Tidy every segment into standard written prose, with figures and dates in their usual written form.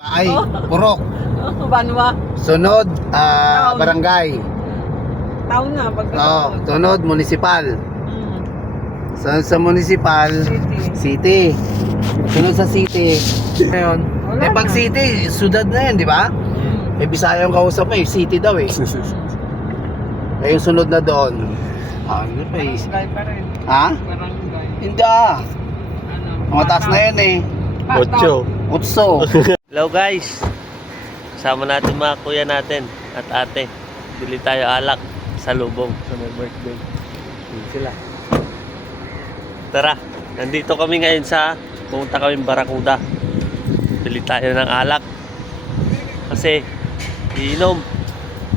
Ay, Purok. Banwa. Sunod, Town. barangay. Taon na. Sunod, municipal. Sunod sa municipal, city. Sunod sa city. Ngayon, Wala pag na. city, sudad na yan, di ba? Bisaya yung kausap mo, city daw eh. Yung sunod na doon. Ano pa eh? Barangay pa rin. Ha? Barangay. Hindi ah. Ano? Mga taas na yan eh. Ocho. Utso. Hello guys. Kasama natin mga kuya natin at ate. Bili tayo alak sa Lubong sa my birthday. Yun sila. Tara, nandito kami ngayon sa pumunta kami Barakuda. Bili tayo ng alak. Kasi iinom.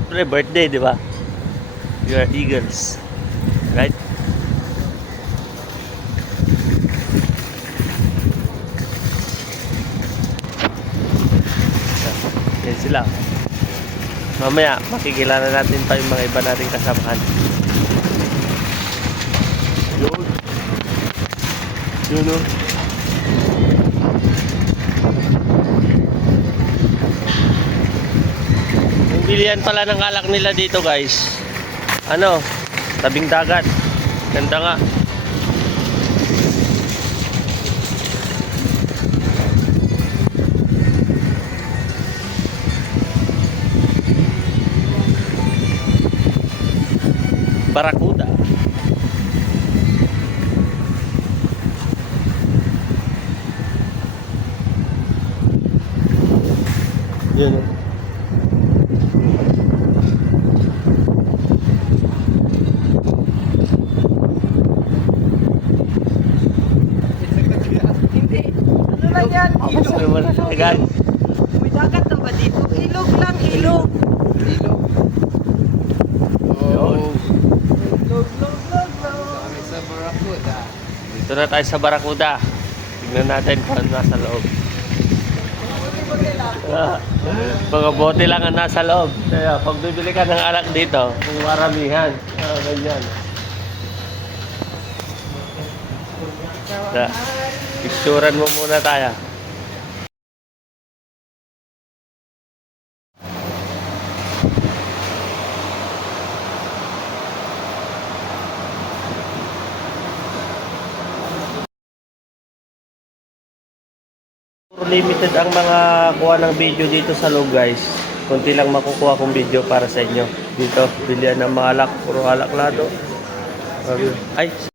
Pre birthday, di ba? You are Eagles. Right? Yan sila. Mamaya, makikilala natin pa yung mga iba nating kasamahan. Yun. Yun o. Yung bilihan pala ng alak nila dito guys. Ano? Tabing dagat. Ganda nga. Barakuda. Yan o. Hindi. Ano lang yan? Ano wala tagal? May dagat na ba dito? Ilog lang, ilog. Oh. Log, log, log, log. Sa Barakuda. Dito na tayo sa Barakuda. Tignan natin kung ano nasa loob. Mga bote lang ang nasa loob. Kaya pag bibili ka ng alak dito, kung maramihan. Ganyan. Picturean mo muna tayo. Limited ang mga kuha ng video dito sa loob guys. Kunti lang makukuha kong video para sa inyo. Dito, bilihan ng mga alak. Puro alak lado. Ay!